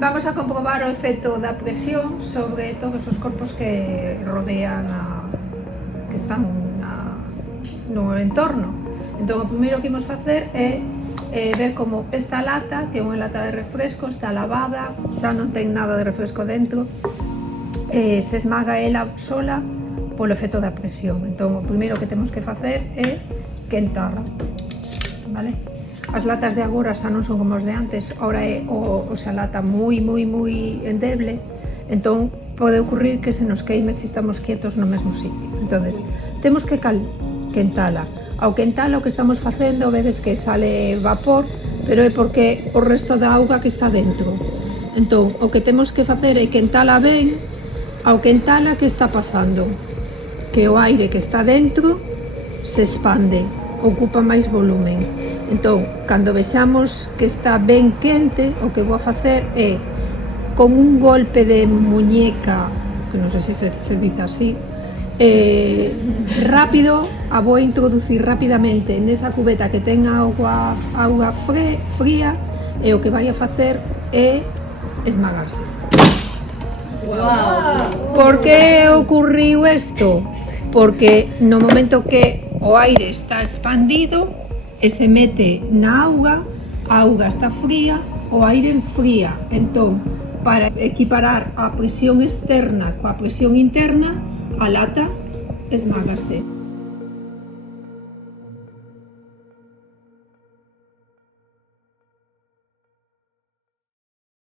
Vamos a comprobar o efecto da presión sobre todos os corpos que rodean que están no entorno. Entón, o primeiro que imos facer é ver como esta lata, que é unha lata de refresco, está lavada, xa non ten nada de refresco dentro, se esmaga ela sola polo efecto da presión. Entón, o primeiro que temos que facer é quentala, vale? As latas de agora xa non son como os de antes, agora é a lata moi endeble, entón pode ocurrir que se nos queime se estamos quietos no mesmo sitio. Entonces, temos que quentala. Ao quentala o que estamos facendo, vedes que sale vapor, pero é porque o resto da auga que está dentro. Entón, o que temos que facer é quentala ben. Ao quentala, que está pasando? Que o aire que está dentro se expande, ocupa máis volumen. Entón, cando vexamos que está ben quente, o que vou a facer é, con un golpe de muñeca, que non sei se dice así, rápido, a vou introducir rapidamente nesa cubeta que ten auga fría, e o que vai a facer é esmagarse. Wow. Por que ocurriu isto? Porque no momento que o aire está expandido e se mete na auga, a auga está fría, o aire enfría. Entón, para equiparar a presión externa coa presión interna, a lata esmágase.